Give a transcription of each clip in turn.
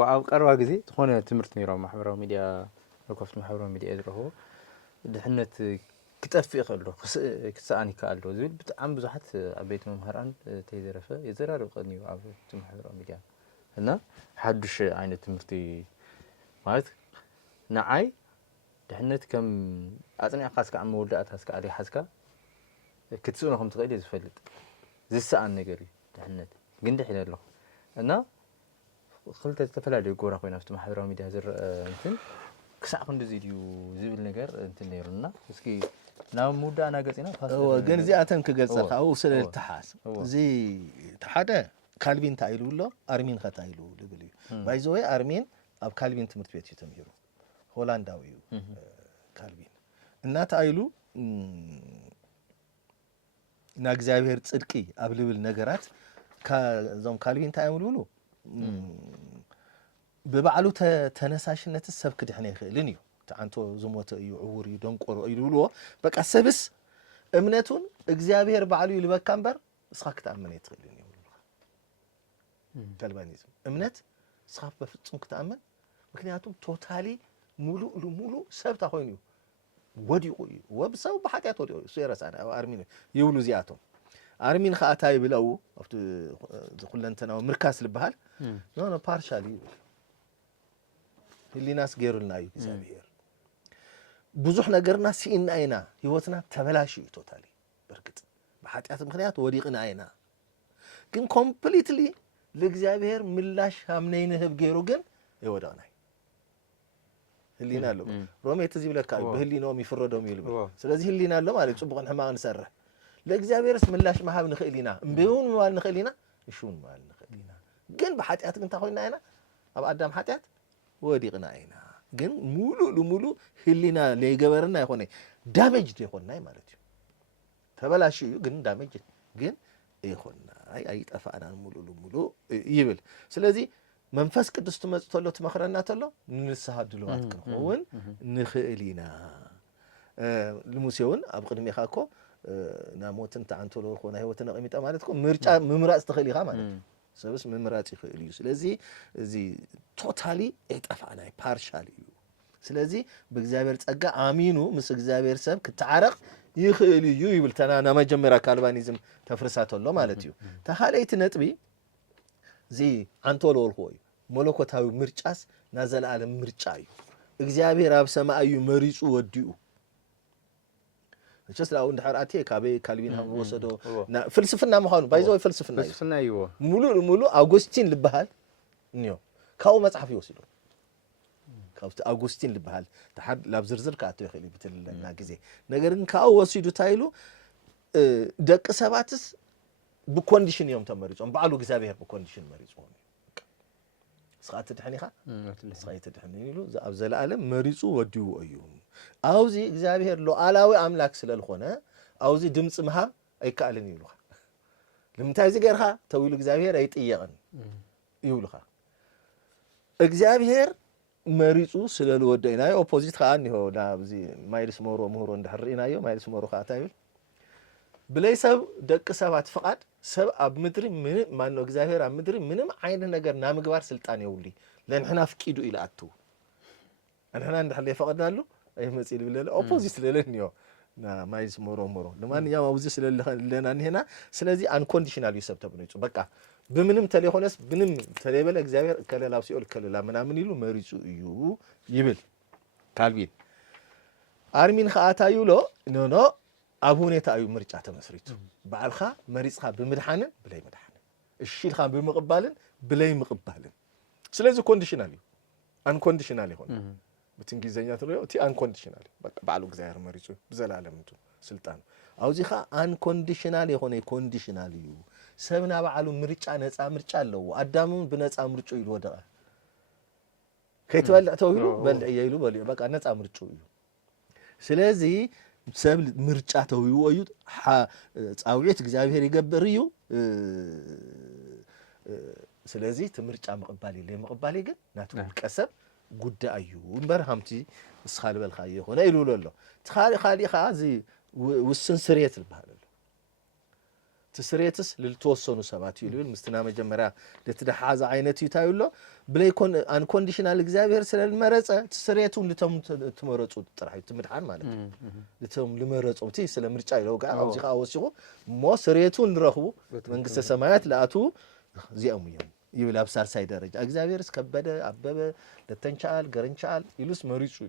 وعاب قروا جزء تخونه تمرت نيرو محبرة ميديا ركوفت محبرة ميديا إدرهو دحنة كتفي خلو كساني كالو زين عم بزحت عبيت مهران تيزرفه يزرار قدني وعاب محبرة ميديا هنا حدش عين تمرتي مالت نعاي دحنة كم أتني أقاسك عم ولدات هسك علي حسكا كتسونهم تغير يزفلت زي الساعة نجري دحنة جند حين الله أنا خلت تفعل جورا خوينا في محاضرة ميديا هزر انتن كساق ندو زيديو زيبل نجار انتن نيرنا بسكي ناو مودا انا قلتنا هو جن زي اتن كقلصخ او سل التحاس زي تحدا كالفين تايلو له ارمين خطايلو لبلي بايزوي ارمين اب كالفين تمرت بيت يتميرو هولنداويو كالفين እና ታይሉ ና እግዚአብሔር ጽድቂ አብልብል ነገራት ከዛም ካልቪን ታይምሉ በባዕሉ ተነሳሽነት ሰብክ ድሕነ ይኽእልን እዩ ታንቶ ዝሞተ እዩ ዕውር እዩ ደንቆሮ ይልብልዎ በቃ ሰብስ እምነቱን እግዚአብሔር ባዕሉ ይልበካ እምበር እስኻ ክትአመን ይትኽእልን እዩ ካልቫኒዝም እምነት እስኻ በፍጹም ክትአመን ምክንያቱም ቶታሊ ሙሉ ሰብታ ኮይኑ ወዲቁ እዩ ወብሰው በኃጢአት ወዲቁ ሰይራሳና አርሚን ይብሉ ዚያቶም አርሚን ኻታይ ብለው አፍቱ ኩለንተናው ምርካስ ልበሃል ኖ ፓርሻሊ ህሊናስ ገይሩልና እዩ እግዚአብሔር ብዙሕ ነገርና ሲኢና አይና ህይወትና ተበላሽ እዩ ቶታሊ በርግጥ በኃጢአት ምክንያት ወዲቅና አይና ግን ኮምፕሊትሊ ለእግዚአብሔር ምላሽ አምነይነ ህብ ገይሩ ግን ይወዳናይ ህሊና አለው ሮሜ ተዚ ብለካ በህሊናው የሚፈረደው የሚል ስለዚህ ህሊና አለው ማለት ጽቡቅን ህማን ሰራ ለእግዚአብሔርስ ምላሽ ማሃብ ንኽእሊና እምቢውን ማል ንኽእሊና እሹን ማል ንኽእሊና ግን በኃጢአት ግን ታሆይና አይና አብ አዳም ኃጢአት ወዲቅና አይና ግን ሙሉ ህሊና ለይገበርና ይሆነ ዳሜጅ ይሆንናይ ማለት እዩ ተበላሽ እዩ ግን ዳሜጅ ግን ይሆንና አይጠፋና ሙሉ ይብል ስለዚህ መንፈስ ቅዱስ ተመጽቶሎ ተመخረና ተሎ ንስሐድሉዋት ከሆን ንኽእሊና ለሙሴውን አብ ቅድሚኻኮ ናሞትን ታንቶሎ ሆነ ህይወትን ቀሚጣ ማለት ኮ ምርጫ መምራጽ ተኽሊኻ ማለት ሰብስ መምራጽ ይኽእል እዩ ስለዚህ እዚ ቶታሊ አይጠፋና ፓርሻሊ እዩ ስለዚህ በእግዚአብሔር ጸጋ አሚኑ ምስ እግዚአብሔር ሰብ ክትዓረቅ ይኽእል እዩ ይብልተና ናመጀመራ ካልቫኒዝም ተፍርሳተሎ ማለት እዩ ተኻለይቲ ነጥቢ زي አንቶሎ ሆይ መለኮታዊ ምርጫስ ናዘላለም ምርጫ እዩ እግዚአብሔር አብ ሰማዩ መሪጹ ወዲኡ እችስላው እንደሐራቴ ካቤ ካልቪን ሀም ወሰዶ ፍልስፍና መሆኑ ባይዘው ፍልስፍና እዩ ሙሉ አውጉስቲን ልበሃል እንዮ ካው መጽሐፍ ይወስዱ ካው አውጉስቲን ልበሃል ተሐድ ላብ ዝርዝር ካቶ ይኽእል ብትልና ጊዜ ነገርን ካው ወስዱ ታይሉ ደቅ ሰባትስ بكونديشن يوم تمريصون بعلو እግዚአብሔር بكونديشن مريصون سخات تدحنيخا سخات تدحني له اب زلالم مريصو وديو እዩ አውዚ እግዚአብሔር ሉዓላዊ አምላክ ስለልኾነ አውዚ ድምጽ መሃ አይካልን ይሉኻ ለምንታይ ዝገርኻ ተውሉ እግዚአብሔር አይጥየቅን ይሉኻ እግዚአብሔር መሪጹ ስለልወደይና ኦፖዚት ካን ይሆ ዳብዚ ማይልስ ሞሮ ሞሮ እንደሐሪናዮ ማይልስ ሞሮ ካታይል ብለይሰብ ደቅ ሰባት ፍቃድ ሰብ አብ ምድሪ ምን ማን ነው እግዚአብሔር አብ ምድሪ ምንም አይነ ነገር ናምግባር ስልጣን ይውሊ ለንሕና ፍቂዱ ኢላአቱ አንሕና እንደሐለ ይፈቀድናሉ አይመጽል ብለለ ኦፖዚት ለለንዮ ና ማይስ ሞሮ ለማንኛውም አውዚ ስለለና እንሄና ስለዚህ አንኮንዲሽናል ይሰብ ተብሎ ይጹ በቃ በምንም ተለሆነስ ምንም ተለበለ እግዚአብሔር ከለላው ሲኦል ከለላ ምናምን ይሉ መሪጹ እዩ ይብል ካልቪን አርሚን ኻአታዩሎ ኖ አቡኔታ እዩ ምርጫ ተመስሪቱ ባልኻ መሪጽኻ በመድሓንን ብላይ መድሓንን እሺልኻ በመቅባልን ብላይ መቅባልን ስለዚህ ኮንዲሽናል እዩ አንኮንዲሽናል ይሆን በትንግሊዘኛ ተለው እቲ አንኮንዲሽናል በቃ ባሉ እግዚአብሔር መሪጹ በዘላለም እንቱ ስልጣን አውዚኻ አንኮንዲሽናል የሆነ ኮንዲሽናል እዩ ሰብና ባሉ ምርጫ ነፃ ምርጫ አለው አዳሙን በነፃ ምርጫ ይሉ ወደቀ ከይተበልዕ ተውሉ በልዕ ይሉ በቃ ነፃ ምርጫ እዩ ስለዚህ ሰብ ምርጫ ተውዩ እዩ ጻውዒት እግዚአብሔር ይገብር እዩ ስለዚህ ትምርጫ መቅባል ይለ መቅባል ግን ናቱ ቀሰብ ጉዳይ እዩ እንበር ሃምቲ እስኻል በልኻ ይሆነ ይሉሎ ተኻሊ ኻዚ ውስን ስርየት ልባል تسريتس للتوصل سبات يقول مستنا مجمرة لتدحاز عينتي تايلو بلايكون ان كونديشنال اكزابير سل المرص تسريتون لتم تمرصو طرحي تمدحان مالت لتم لمرصو تي سل مرጫ يلو غا اوزي خا وسيخو مو سريتون نرخبو منግስተ ሰማያት لاتو زيهم يبل ابصار ساي درجه اكزابير سكبده اببه لتنچال غرنچال يلوس مريصو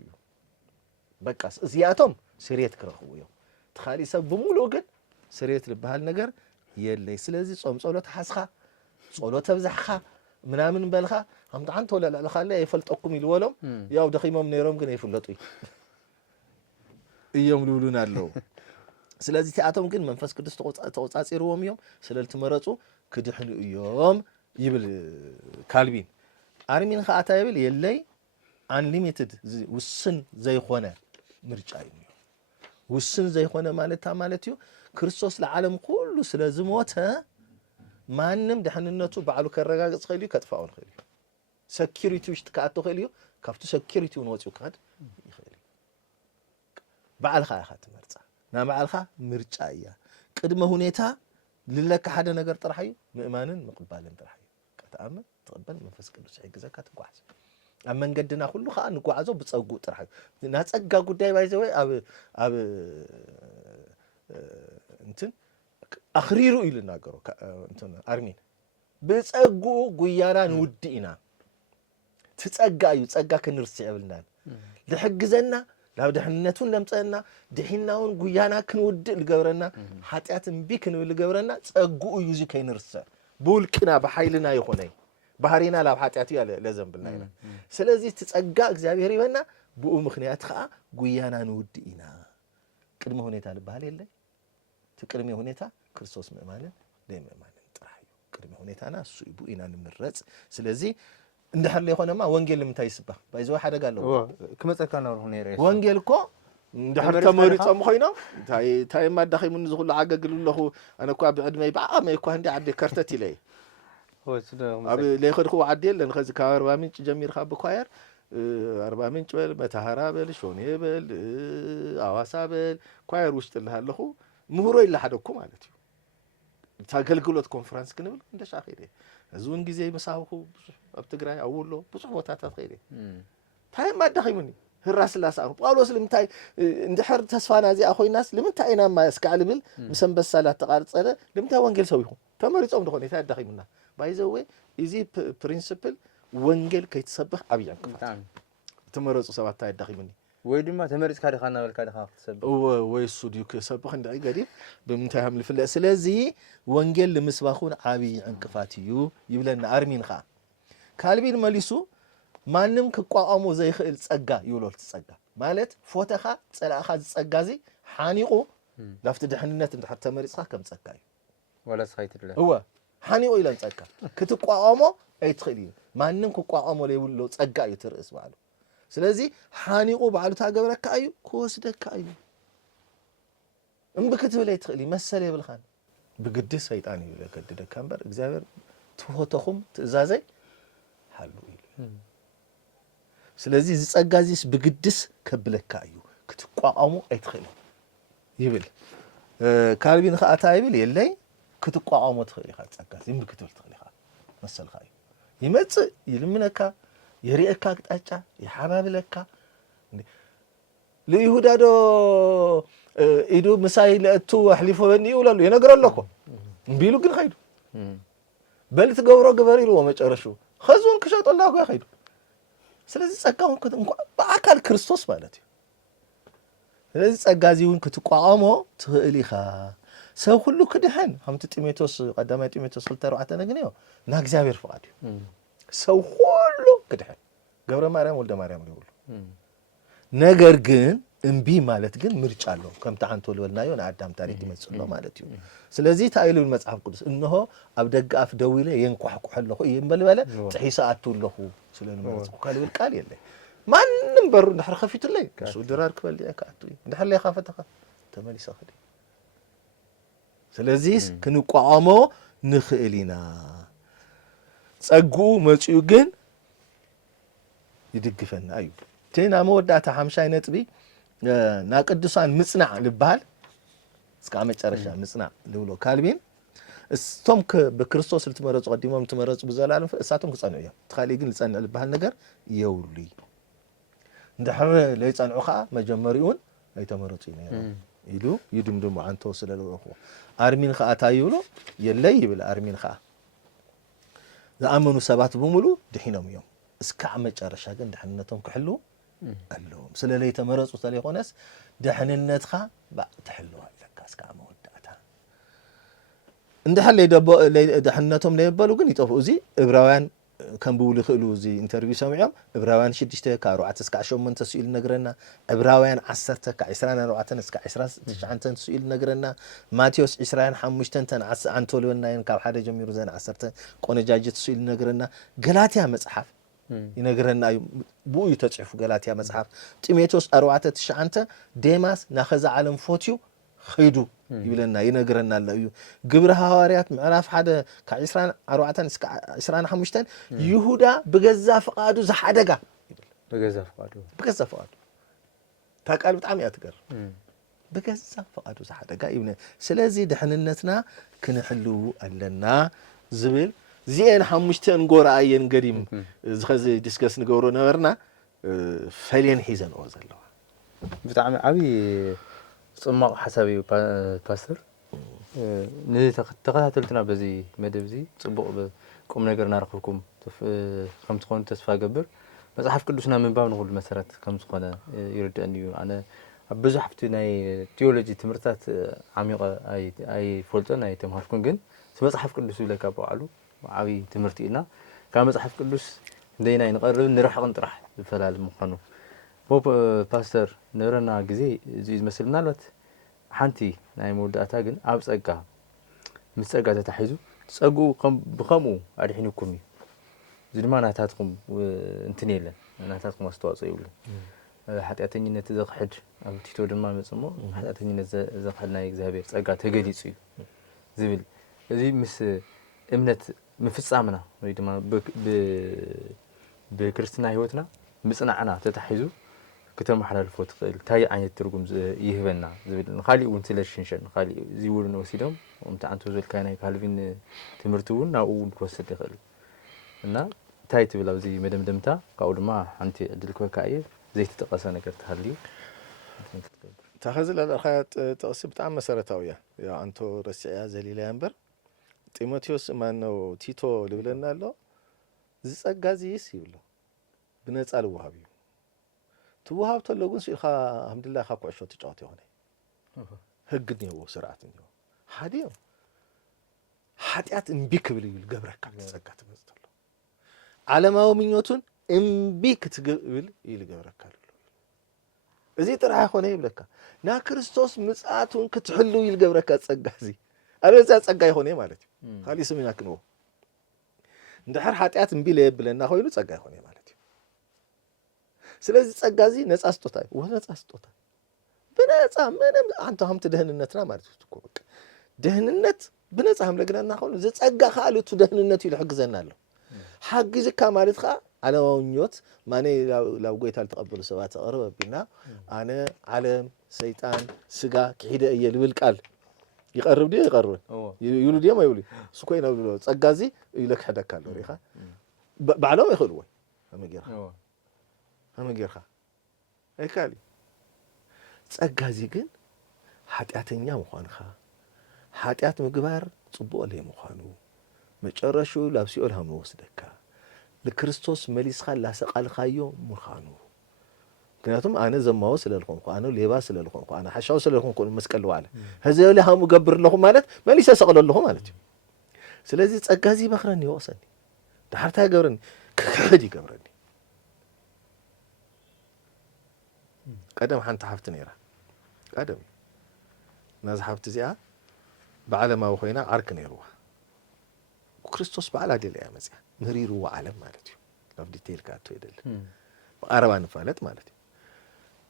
بقاس ازياتهم سريت كرخو يو تخالي سب بمولو ግን سريت لبحال ነገር يلي ስለዚህ ጾም ጸሎት حسخ ጸሎት ተብዛحخ ምናምን በልኻ አምጣን ተወለላልኻ ላይ ይፈልጠኩም ይልወሎም ያው ደኺሞም ነይሮም ግን ይፍለጡ እየም ሉሉን አለው ስለዚህ ቲአቶም ግን መንፈስ ቅዱስ ተቆጻጽሩዎም እዮም ስለልት መረጹ ክድሕኑ እዮም ይብል ካልቪን አርሚን ኻታ ይብል የለይ አንሊሚትድ ውስን ዘይኾነ ምርጫ እዩ ውስን ዘይኾነ ማለት እዩ ክርስቶስ ለዓለም ሁሉ ስለዝሞተ ማንንም ደህንነቱ ባዕሉ ከረጋግጽ ኸይሉ ከጥፋው ኸይሉ ሴኩሪቲው ሽትካቶ ኸይሉ ካፍቱ ሴኩሪቲው ወጪው ካድ ይኸይሉ ባዕልኻ ያኻት መርጻ ና ባዕልኻ ምርጫ እያ ቅድመ ሁኔታ ልለካ ሓደ ነገር ጥራሕዩ ምእማንን መቅባልን ጥራሕዩ ከተአመን ተቀበል መንፈስ ቅዱስ ይግዘካ ትጓዝ ኣብ መንገድና ሁሉ ኻ ንጓዓዞ ብጸጉ ጥራሕዩ ናጸጋ ጉዳይ ባይዘው ኣብ እንትን አኽሪሩ ይልናገሩ እንትን አርሚን በጸጉ ጉያናን ውድኢና ትጸጋዩ ጸጋ ክንርስ ይብልናል ለሕግዘና ላብ ደህንነቱን ለምጸና ደህናውን ጉያና ክንውድ ልገብረና ኃጢያትን ቢክን ልገብረና ጸጉ ይዙ ከይንርስ ቡልቅና በኃይልና ይሆነይ ባህሪና ላብ ኃጢያት ያለ ለዘንብልና ይና ስለዚህ ትጸጋ እግዚአብሔር ይበና ብኡ ምክንያት ኻ ጉያናን ውድኢና ቅድመ ሁኔታ ልባል የለ ትቅድመ ሁኔታ ክርስቶስ ምእማንን ለምእማንን ጥራዩ ቅድመ ሁኔታና እሱ ይቡኢና ንምረጽ ስለዚህ እንደሐለ የሆነማ ወንጌል ለምታይ ይስባ ባይዘው ሓደጋለው ከመጸካና ሆነ ይረስ ወንጌል እኮ እንደሐር ተመሪጾም ኮይኖ ታይ ማዳኺሙን ዝኹሉ ዓገግልለኹ አነ እኮ ብዕድመይ ባዓመይ እኮ እንዲ ዓደ ከርተት ኢለይ ኣብ ለይኸድኹ ዓደ የለን ከዚ ካብ 40 ምንጭ ጀሚርካ በኳየር 40 ምንጭ በል መታሃራ በል ሾኔ በል አዋሳ በል ኳየር ውስጥ ለሃለኹ ምሁሮ ይላሐደኩ ማለት እዩ ታገልግሎት ኮንፈረንስ ክንብል እንደሻኺደ እዙን ጊዜ መሳውኹ ኣብ ትግራይ አውሎ ብዙ ቦታታት ኸይደ ታይ ማዳኺሙኒ ህራስ ላሳሩ ጳውሎስ ለምታይ እንደሐር ተስፋና እዚ አኾይናስ ለምታይና ማስካል ብል ምሰንበሳላት ተቃርጸለ ለምታይ ወንጌል ሰው ይኹ ተመሪጾም እንደሆነ ታዳኺሙና ባይዘው እዚ ፕሪንሲፕል ወንጌል ከይተሰብኽ አብያን ከፋት ተመረጹ ሰባት ታዳኺሙኒ ወይ ድማ ተመሪጽ ካደኻና በልካ ደኻ ተሰብኽ ወይ ስቱዲዮ ከሰብኽ እንዳይ ገዲ በምንታይ ham ልፍለ ስለዚህ ወንጌል ለምስባኹን አብይ እንቅፋት እዩ ይብለና አርሚንኻ ካልቪን መሊሱ ማንንም ክቋቋሙ ዘይኽእል ጸጋ ይውሎል ጸጋ ማለት ፎተኻ ጸላኻ ጸጋዚ ሓኒቁ ላፍት ድሕንነት እንድሕር ተመሪጽኻ ከም ጸጋ እዩ ወላ ስኻይትለ هو ሓኒቁ ኢለን ጸጋ ክትቋቋሞ ኣይትኽእል እዩ ማንንም ክቋቋሞ ለይብሎ ጸጋ እዩ ትርእስ ባሉ ስለዚህ ሓኒቁ ባዕሉ ታገብረካ እዩ ኮስደካ እዩ እምብክትብል ኣይትኽእል መሰለ ይብልኻን ብግድስ ሰይጣን እዩ ለከድደካ እምበር እግዚአብሔር ትሆተኹም ትእዛዘይ ሓሉ ኢሉ ስለዚህ ዝጸጋዚስ ብግድስ ከብለካ እዩ ክትቋቋሙ ኣይትኽእል ይብል ካልቪን ኻታ ይብል የለይ ክትቋቋሙ ትኽእል ኢኻ ጸጋዚ እምብክትብል ትኽእል ኢኻ መሰልኻ እዩ ይመጽእ ይልምነካ يريئك أكتاچا يحبابلك ليهودا دو إيدو مساي لأتو وحلفو بني يقولوا ينقرأ لكم بيلو كن خيدو بل تقورو قبريلو ومجرشو خزون كشاط الله يا خيدو ስለዚህ ጸጋውን በአካል ክርስቶስ ማለት ነው ስለዚህ ጸጋዚውን ክትቋቋሞ ትኽእል ኢኻ ሰው ሁሉ ክድህን ሐምት ጢሞቴዎስ ቀዳማይ ጢሞቴዎስ 4 ነገነው ና እግዚአብሔር ፈቃድ እዩ ሰው ሁሉ ክድህን ገብረ ማርያም ወልደ ማርያም ይሁሉ ነገር ግን እምቢ ማለት ግን ምርጫ አለው ከምታንቶ ለወልናዮ አዳም ታሪክ ይመጽለው ማለት እዩ ስለዚህ ታይሉን መጽሐፍ ቅዱስ እነሆ አብ ደጋፍ ደውለ የንኳኩሐለሁ ይምበልበለ ጥሒሳ አትውለሁ ስለነመጽ ካልብል ቃል የለ ማንንም በሩ እንደሐር ከፊትለይ እሱ ድራር ክበል ያካቱ እንደሐር ላይ ካፈተካ ተመሊሰ ኸዲ ስለዚህ ክንቋቋሞ ንኽእሊና ጸጉ መጽዩ ግን ይድግፈና እዩ ቴና መወዳታ 50 ነጥቢ ና ቅዱሳን ምጽናዕ ልባል እስከ መጨረሻ ምጽናዕ ልብሎ ካልቪን እቶም በክርስቶስ ልትመረጹ ቀዲሞም ትመረጹ ብዘላለም እሳቶም ክጸንዑ እዮም ትኻሊ ግን ልጸንዕ ልበሃል ነገር የውሉ እንድሕር ለይጸንዑ ከዓ መጀመሪኡን ኣይተመረጹ ኢሉ ይድምድሙ አንተ ስለለኹ አርሚን ከዓ ታይብሎ የለይ ይብል አርሚን ከዓ ዝኣመኑ ሰባት በሙሉ ድሒኖም እዮም እስካዕ መጨረሻ ግን ድሕነቶም ክሕሉ ኣለዎም ስለለይ ተመረጹ ስለይኾነስ ድሕንነትኻ ትሕሉ ኣለካ እስካዕ መወዳእታ እንድሕር ድሕነቶም ለይበሉ ግን ይጠፍኡ እዚ ዕብራውያን ከም ብውሉ ይኽእሉ እዚ ኢንተርቪው ሰሚዖም ዕብራውያን 6 ካብ 4 እስከ 8 ስኢል ነገረና ዕብራውያን 10 ካብ 24 እስከ 29 ስኢል ነገረና ማቴዎስ 25 ተንዓንተልወናየን ካብ 1 ጀሚሩ ዘን 10 ቆነጃጅት ስኢል ነገረና ገላትያ መጽሓፍ ይነግረና ብኡ ተጽሒፉ ገላትያ መጽሓፍ ጢሞቴዎስ 4:9 ዴማስ ናኸዛ ዓለም ፎትዩ ኸይዱ ይብለና ይነግረና ኣለዩ ግብረ ሐዋርያት ምዕራፍ 1 ካብ 24 እስከ 25 ይሁዳ በገዛ ፍቃዱ ዘሓደጋ በገዛ ፍቃዱ ታቃል በጣም ያትገር በገዛ ፍቃዱ ዘሓደጋ ይብለ ስለዚ ድሕንነትና ክንሕሉ ኣለና ዝብል ዚአን 5 ጎራአየን ገዲም ዝኸዚ ዲስከስ ንገብሮ ነበርና ፈሌን ሒዘን ዘለዋ ብጣዕሚ ዓቢ ጽማቕ ሓሳብ እዩ ፓስተር ንተኸታተልትና በዚ መደብ እዚ ጽቡቕ ቁም ነገር እናረኸብኩም ከም ዝኾኑ ተስፋ ገብር መጽሓፍ ቅዱስና ምንባብ ንኹሉ መሰረት ከም ዝኾነ ይርድአን እዩ ኣነ ኣብ ብዙሓት ናይ ቴዎሎጂ ትምህርትታት ዓሚቐ ኣይፈልጦን ኣይተምሃርኩን ግን መጽሓፍ ቅዱስ ዝብለካ በዓሉ ዓቢ ትምህርቲ ኢና ካብ መጽሓፍ ቅዱስ እንደይና ንቐርብ ንረሕቕን ጥራሕ ዝፈላል ምዃኑ ፓስተር ነረና ጊዜ እዚ ዝመስል ምናልባት ሓንቲ ናይ መወዳእታ ግን ኣብ ጸጋ ምስ ጸጋ ተታሒዙ ጸጉኡ ብኸምኡ ኣድሒንኩም እዩ እዚ ድማ ናታትኩም እንትን የለን ናታትኩም ኣስተዋጽኦ ይብሉን ሓጢኣተኝነት ዘኽሕድ ኣብ ቲቶ ድማ መጽሞ ሓጢኣተኝነት ዘኽሕድ ናይ እግዚኣብሔር ጸጋ ተገሊጹ እዩ ዝብል እዚ ምስ እምነት ምፍጻምና ወይ ድማ ብክርስትና ህይወትና ምጽናዕና ተታሒዙ ከተመሓላልፎ ትኽእል እንታይ ዓይነት ትርጉም ይህበና ዝብል ንኻሊእ እውን ስለሽንሸን ንኻሊእ እዚ እውን ወሲዶም እምታ አንተ ዘልካ ናይ ካልቪን ትምህርቲ እውን ናብኡ እውን ክወስድ ይኽእል እና እንታይ ትብል ኣብዚ መደምደምታ ካብኡ ድማ ሓንቲ ዕድል ክበካ እየ ዘይተጠቐሰ ነገር ተሃልዩ ተኸዝል ኣለኻያ ጠቕሲ ብጣዕሚ መሰረታዊ እያ ያ አንቶ ረሲዕያ ዘሊልያ እምበር ጢሞቴዎስ ማነው ቲቶ ልብለና ኣሎ ዝጸጋ እዚስ ይብሎ ብነፃ ልውሃብ እዩ ትውሃብ ተሎ ግን ስኢልካ አልሐምዱሊላህ ካብ ኩዕሾ ትጫወት ይኾነ ህግ እኒአዎ ስርዓት እኒአዎ ሓዲዮ ሓጢአት እምቢ ክብል እዩ ልገብረካ ዝጸጋ ትመጽእ ተሎ ዓለማዊ ምኞቱን እምቢ ክትብል እዩ ልገብረካ እዚ ጥራሕ ይኾነ ይብለካ ና ክርስቶስ ምጽአቱን ክትሕሉ እዩ ልገብረካ ጸጋ እዚ አለዛ ጸጋ ይኾነ ማለት እዩ ካሊእ ስምና ክንዎ እንድሕር ሓጢአት እምቢ ለየብለና ኮይኑ ጸጋ ይኾነ ማለት እዩ ስለዚ ጸጋ እዚ ነፃ ስጦታ እዩ ወነፃ ስጦታ ብነፃ ምንም አንተ ሃምቲ ደህንነትና ማለት እዩ በቃ ደህንነት ብነፃ ሃምለግናና ኮይኑ ዝጸጋ ካልቱ ደህንነት እዩ ልሕግዘና ኣሎ ሓጊዝካ ማለት ከዓ ዓለማውኞት ማነ ላብ ጎይታ ልተቐበሉ ሰባት ተቐርበ ቢልና ኣነ ዓለም ሰይጣን ስጋ ክሒደ እየ ልብል ቃል ይቀርብ ዲ ይቀርብን ይብሉ ዲም አይብሉ እሱ ኮይና ብሎ ጸጋ እዚ ይለክሕደካ ኣሎ ሪኻ ባዕሎም ይኽእሉ ወይ አመጌርኻ አይካሊ ጸጋ እዚ ግን ኃጢአተኛ ምዃንኻ ኃጢአት ምግባር ጽቡቕ ለይ ምዃኑ መጨረሹ ላብ ሲኦል ሃም ወስደካ ለክርስቶስ መሊስኻ ላሰቃልኻዮ ምዃኑ ምክንያቱም ኣነ ዘማዎ ስለልኾንኩ ኣነ ሌባ ስለልኾንኩ ኣነ ሓሻው ስለልኾንኩ መስቀል ዋለ ህዘለ ሃሙ ገብር ለኹ ማለት መሊሰ ሰቅለለኹ ማለት እዩ ስለዚ ጸጋ እዚ በኽረኒ ይወቅሰኒ ድሓርታ ይገብረኒ ክሕድ ይገብረኒ ቀደም ሓንቲ ሓፍቲ ነይራ ቀደም ናዚ ሓፍቲ እዚኣ ብዓለማዊ ኮይና ዓርክ ነይርዋ ክርስቶስ በዓል ኣደልያ መፅያ ምሪርዋ ዓለም ማለት እዩ ናብ ዲቴይል ካቶ ይደል ብቀረባ ንፋለጥ ማለት እዩ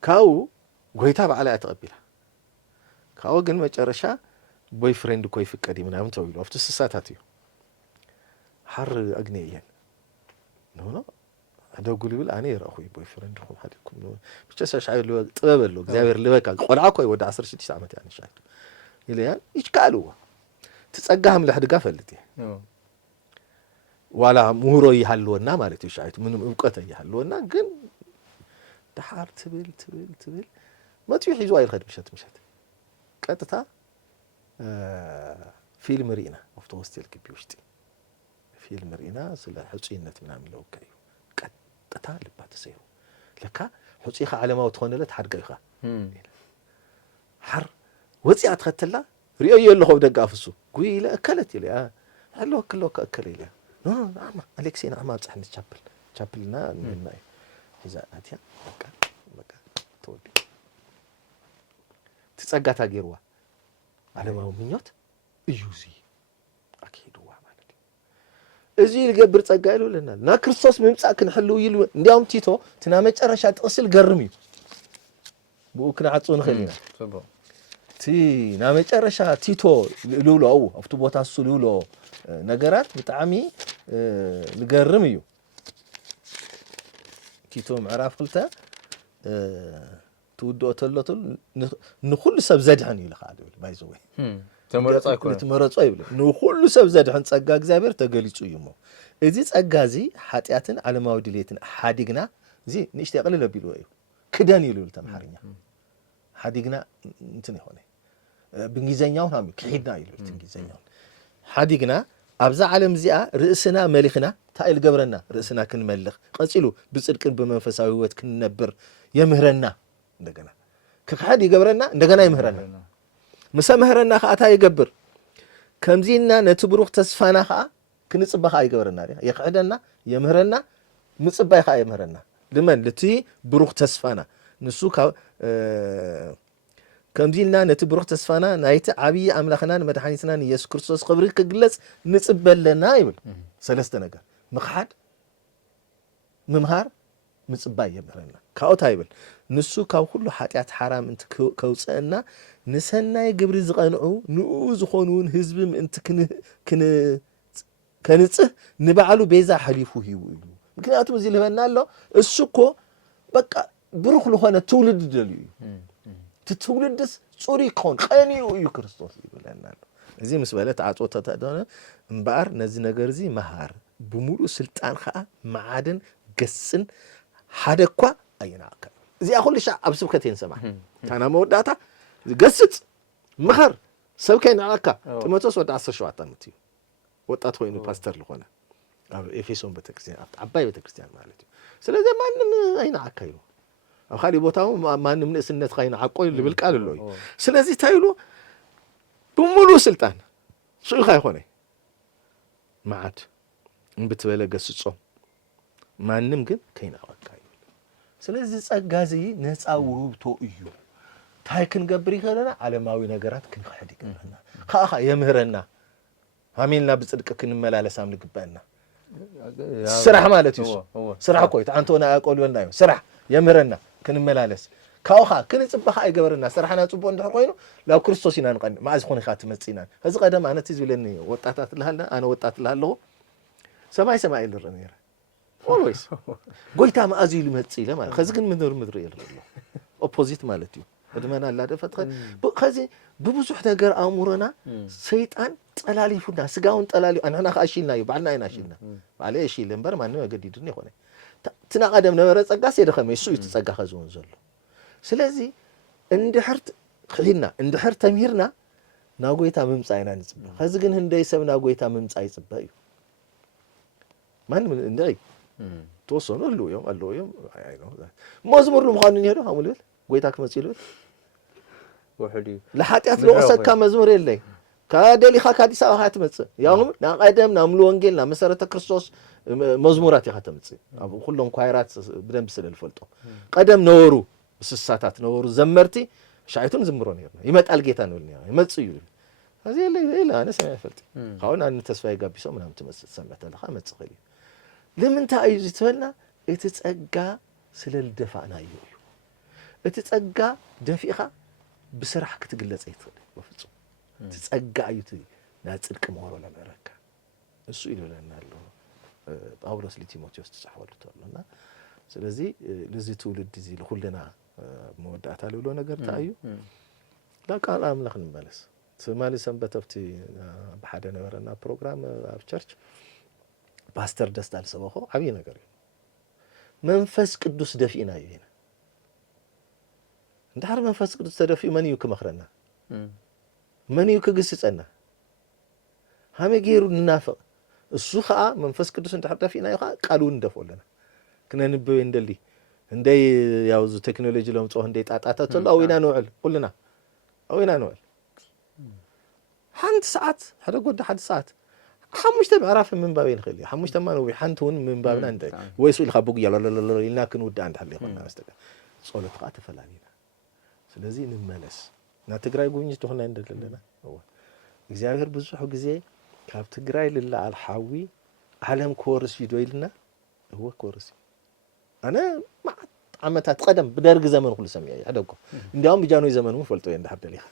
ካው ጎይታ በዓላ ተቀቢላ ካው ግን መጨረሻ ቦይ ፍሬንድ ኮይ ፍቀዲ ምናምን ተውይሉ አፍቱ ስሳታት እዩ حر أجنيين نونا هذا يقول يقول أنا يرأخوي بوي فريند خو حدكم نو مش شايف لو طبب له زاير اللي بك قلعه كوي ودا 10 6 ساعات يعني شايف اللي يعني إيش قالوا تسقاهم لحد قفلتي ولا مهرو يحلونا مالتي شايت من اوقته يحلونا ግን دحار تبل ما تيجي زواير خد مشت ቀጥታ ፊልም ሪና ወፍቶ ሆስቴል ግቢ ውሽጥ ፊልም ሪና ስለ ሕጹይነት ምናምን ለውቀዩ ቀጥታ ልባት ሰዩ ለካ ሕጹይኻ ዓለማው ተኾነለት ሓድገይኻ ሓር ወጽያ ተኸተላ ሪኦ የለኹ ደጋፍሱ ጉይለ እከለት ይለ አሎ ክሎ ከከለ ይለ አማ አሌክሲና አማ ጽሕን ቻፕልና ምናይ እዛ አትያ በቃ ተወዲ تسقى تاجروا على ما هو منيوت يوزي أكيد هو مالك أزيل قبر تسقى له لنا نا كريستوس ممسك نحلو يلو اليوم تيتو تنامج أرشاد أصل قرمي بوكنا عطون خلينا تي نامج أرشاد تيتو لولو أو أفتبوت السو لولو نجارات بتعمي نقرميو تيتو معرف قلته تودو تلتل نخل سب زدحن يلخادو بايزوي تمرص ايكون تمرص ايبل نخل سب زدحن صقا እግዚአብሔር ተገሊጹ ይሞ እዚ ጸጋዚ ኃጢያትን ዓለማዊ ድሌትን ሓዲግና እዚ ንሽት ያቀለለ ቢሉ እዩ ክደን ይሉል ተማሪኛ ሓዲግና እንትን ይሆነ በእንግሊዘኛው ነው ክሂድና ይሉል እንግሊዘኛው ሓዲግና ኣብዛ ዓለም እዚኣ ርእስና መሊኽና ታይል ገብረና ርእስና ክንመልኽ ቀጽሉ ብጽድቅን በመንፈሳዊ ህይወት ክንነብር የምህረና እንደገና ከካድ ይገብረና እንደገና ይምህረና መሰምህረና ኻታ ይገብር ከምዚና ነትብሩኽ ተስፋና ኻ ክንጽባኻ ይገብረና ይኽዕደና የምህረና ምጽባይ ኻ የምህረና ለምን ለቲ ብሩኽ ተስፋና ንሱ ከምዚና ነትብሩኽ ተስፋና ናይቲ ዓብይ አምላኽናን መድኃኒትናን ኢየሱስ ክርስቶስ ክብሪ ክግለጽ ንጽበለና ይብል ሰለስተ ነገር ምኽሓድ ምምሃር ምጽባይ የምህረና ካውታ ይብል ንሱ ካብ ሁሉ ኃጢያት حرام እንት ከውጽአና ንሰናይ ግብሪ ዝቀንዑ ንኡ ዝኾኑን ህዝብም እንት ከንጽህ ንባዕሉ ቤዛ ሓሊፉ ሂው እዩ ምክንያቱም እዚ ልበና ኣሎ እሱኮ በቃ ብሩኽ ለሆነ ትውልድ ደልዩ ትውልድስ ጹሪ ኮን ቀኒኡ እዩ ክርስቶስ ይብለና ኣሎ እዚ ምስ በለ ተዓጾተ ተደነ እምባር ነዚ ነገር እዚ መሃር ብሙሉ ስልጣን ኸ ማዓድን ገስን ሓደኳ አይናከ እዚ አሁን ልሻ አብስብከቴን ሰማ ታና መወዳታ ገስጽ መኸር ሰብከኝ አካ ጥሞቶስ ወደ 17 ዓመት እዩ ወጣት ሆይኑ ፓስተር ለሆነ አብ ኤፌሶን ቤተክርስቲያን አባይ ቤተክርስቲያን ማለት እዩ ስለዚህ ማንም አይናካ እዩ አኻሊ ቦታው ማንም ንስነት ኻይና አቆይ ልብልቃል ለይ ስለዚህ ታይሉ በሙሉ ስልጣን ሱይ ኻይሆነ ማዓድ እንብትበለ ገስጾ ማንም ግን ከይና አካ ስለዚህ ጸጋዚ ነፃ ውህብቶ እዩ ታይክን ገብር ይኸለና ዓለማዊ ነገራት ክንኸድ ይገባና ኻኻ የምህረና አሜንና በጽድቅ ክንመላለሳም ልግባና ስራሕ ማለት እዩ ስራሕ ኮይት አንተና ያቆልወና እዩ ስራሕ የምህረና ክንመላለስ ካውኻ ክንጽባኻ አይገበርና ስራሕና ጽቦ እንደሆነ ኮይኑ ላው ክርስቶስ ኢና ንቀን ማዕዝ ኾነ ኻት መጽኢና እዚ ቀደም አነ ትዝ ብለኒ ወጣታት ለሃልና አነ ወጣት ለሃለሁ ሰማይ ልረን ነራ always ጎይታ ማዕዝ ይሉ መጽኢ ለማ ከዚ ግን ምድር ይልረሎ ኦፖዚት ማለት እዩ ወድመና አላደፈት ከዚ በብዙሕ ነገር አእምሮና ሰይጣን ጠላሊፉና ስጋውን ጠላሊፉ አንና ኻሽልና እዩ ባልና አይናሽልና ባለ እሺ ለምበር ማን ነው ገዲድን ይሆነ ትናቀደም ነበረ ጸጋስ የደኸመ እሱ ይተጸጋ ኸዞን ዘሎ ስለዚህ እንድሕርት ኺና እንድሕር ተምሂርና ናጎይታ ምምጻይና ንጽባ ከዚ ግን እንደይ ሰብ ናጎይታ ምምጻይ ጽባ እዩ ማን እንደይ ተወሰኑ አለውም አይ ነው መዝሙር ለምኻን ይሄዱ አሙልል ጎይታክ መጽኢሉ ወሕዲ ለኃጢአት ለወሰካ መዝሙር የለይ ካደሊኻ ካዲስ አበባ ትመጽእ ያውም ናቀደም ናምሉ ወንጌል ና መሰረተ ክርስቶስ መዝሙራት ይኸተምጽእ አብ ሁሉም ኳይራት በደንብ ስለልፈልጦ ቀደም ነወሩ ስሳታት ነወሩ ዘመርቲ ሻይቱን ዝምሮ ነርና ይመጣል ጌታ ነው ይመጽዩ እዚ የለ አነ ሰማይ ፈልጥ ካሁን አን ተስፋይ ጋቢሶ ምናምን ትመስል ሰመተለኻ መጽኸሊ ለምን ታዩ ዝትበልና እትጸጋ ስለልደፋና እዩ እትጸጋ ደፊኻ بسرعة كتقلص يتخد بفصو تጸጋ አዩት ና ጽድቅ መሆኑ ለመረካ እሱ ይለናል ጳውሎስ ለቲሞቴዎስ ተጻፈውልታልና ስለዚህ ለዚህ ትውልድ እዚ ለሁለና መወዳታ ለብሎ ነገር ታዩ ለቃል አምላክ እንመለስ ትማሊ ሰንበተፍቲ በሓደ ነበረና ፕሮግራም ኣብ ቸርች ፓስተር ደስታ ልሰበኾ ዓብይ ነገር እዩ መንፈስ ቅዱስ ደፊእና እዩ ኢና እንድሕር መንፈስ ቅዱስ ተደፊኡ መን እዩ ክመኽረና መን እዩ ክግስጸና ሃመይ ገይሩ ንናፍቕ እሱ ከዓ መንፈስ ቅዱስ እንድሕር ደፊእና እዩ ከዓ ቃል እውን እንደፍኦ ኣለና ክነንብብ እንደሊ እንደይ ያው ዝ ቴክኖሎጂ ለምጽኦ እንደይ ጣጣታት ኣሎ ኣዊና ንውዕል ኩልና ኣዊና ንውዕል ሓንቲ ሰዓት ሓደ ጎዳ ሓደ ሰዓት ሓሙሽተ ምዕራፍ ምንባብ ይንኽእል እዩ ሓሙሽተ ማነው ሓንቲ እውን ምንባብና እንደ ወይ ስኡል ካብ ቡግ ያለለለ ኢልና ክንውዳእ እንዳሕል ይኾንና መስጠቀ ጸሎት ከዓ ተፈላሊና ስለዚ ንመለስ ና ትግራይ ጉብኝት ደሆና እንደለለና እግዚአብሔር ብዙሕ ግዜ ካብ ትግራይ ልላዓል ሓዊ ዓለም ኮርስ ይዶ ኢልና هو ኮርስ أنا مع عمتها تقدم بدرج زمن كل سمية عدوكم إنديهم بيجانوا زمن مو فلتوا عند حد ليه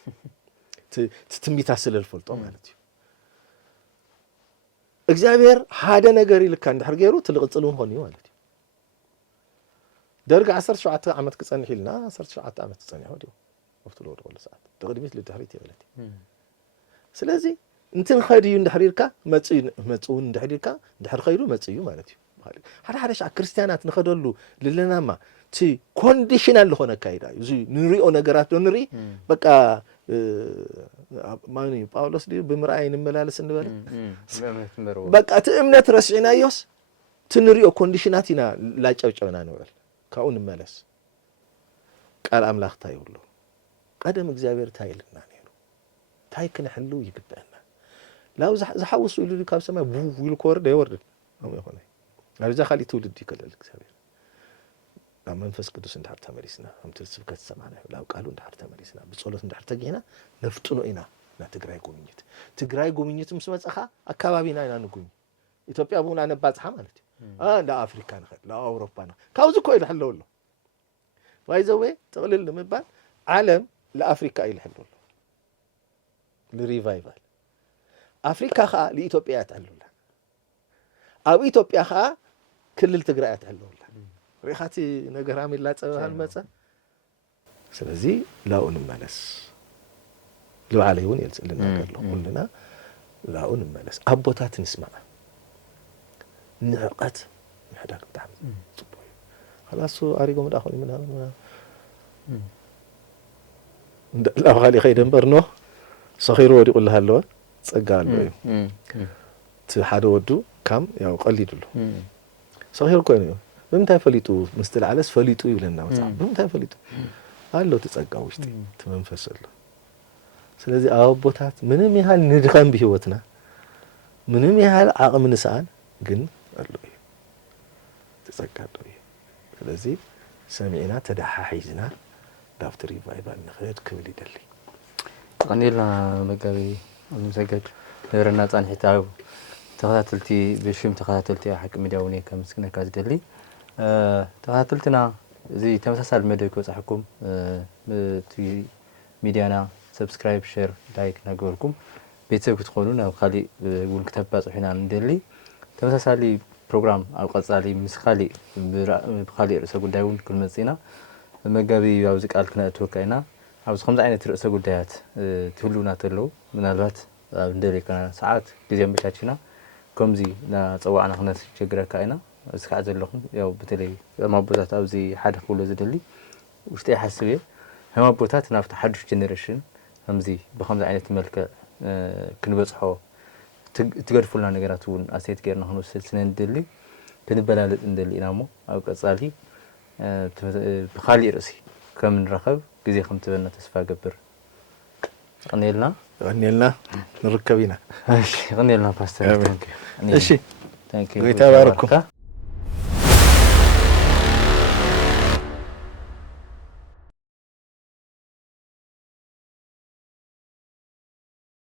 تتمي تحصل الفلتوا مالتي إخبار هذا نجاري اللي كان حرجيرو تلقطلون هوني مالتي درج 10 ساعات عمت كسان حيلنا 10 ساعات عمت كسان هوديو وفتلو ولا ساعات تقدمت للتحرير يا ولدي سلازي أنت خيري عند حريرك ما تقول عند حريرك عند حر خيرو ما تسيو مالتي هذا شيء كريستيانات نخدلو للنا ما تي كونديشنال هنا كايدا يزي نري أو نجارات نري بقى ما ني باولوس دي بمرأين ملالس نبرة بقى تأمنت رسعنا يوس تنري أو كونديشناتنا لا تجوجنا نقول كأون ملالس قال أملاخ تايولو قدم إخبار تايلنا نيرو تاي كنا حلو يقبلنا لا زحوس يقولوا كاب سما بو يلكور ده يورد هم يخوني أرجع خلي تولد دي كل الإخبار لما نفس قدوس عند حرت مريسنا هم تلسف كت سمعنا لا قالوا عند حرت مريسنا بتصلت عند حرت جينا نفتنو إنا لا تجراي قومينيت مسمى أخا أكابينا إنا نقول إثيوبيا أبونا أنا بعد حملتي لا أفريقيا نخل لا أوروبا نخل كاوزو كويل حلو له وايزوي تقول لنا من بعد عالم لأفريقيا يحلو له لريفايفل أفريقيا خا لإثيوبيا تحلو له أو إثيوبيا خا كل التجراي تحلو له ريحاتي نجرام الله تعالى هالمسا سلزي لا أنملس لو عليون يلزق لنا قال لنا لا أنملس أبوتات نسمع نعقت محداك بتعمل خلاص أريكم داخل منها لا خالي خيدم برنو صغير ودي يقول لها له تقال له تحد ودو كم يا قليل له صغير كوينه بمتى فليتو مستل على فليتو يبلنا مصعب بمتى فليتو قال له تسقى وشتي تمنفس له ስለዚህ አቦታት ምንም ያህል ንድኸም በህይወትና ምንም ያህል አቅም ንሳን ግን አለው ተጸጋደው ስለዚህ ሰሚዕና ተዳሐሂዝና ዳፍትሪ ቫይባል ንኸድ ክብል ይደሊ ቀኒልና መጋቢ ምሰገድ ነብረና ጻንሒታው ተኸታተልቲ በሽም ተኸታተልቲ ሐቅ ሚዲያውኔ ከምስክነካ ዝደሊ ተኸታተልትና እዚ ተመሳሳሊ መደብ ከጻሕኩም ሚዲያና سبسكرايب شير لايك نقولكم بيتسوي تخونون أو خالي يقول كتاب بس حنا ندلي تمسالي برنامج أو قصالي مسخالي بخالي رأس أقول داون كل مزينا مجابي عاوزك ألكنا توكينا عاوز 5 عينة رأس أقول ديات تقولونا تلو من الوقت ندلي كنا ساعات بزيان بتاعنا كم زي نا سواء خنا شجرة كائنا بس كعزل لهم ياو بتلي ما بوتات أو زي حدا كله زدلي وش تحسبيه هم بوتات نافت حدش جنريشن همزي بخمس عينة ملك كنبصحو تقرفلنا نجاراتون أسيت كيرنا هنو سلسلة ندلي كنبلا ندلي نامو أو كصالي بخالي رأسي كم نركب كذي خمسة بنا تسفى قبر غنيلنا نركبينا غنيلنا باستر إيشي thank you ويتابعكم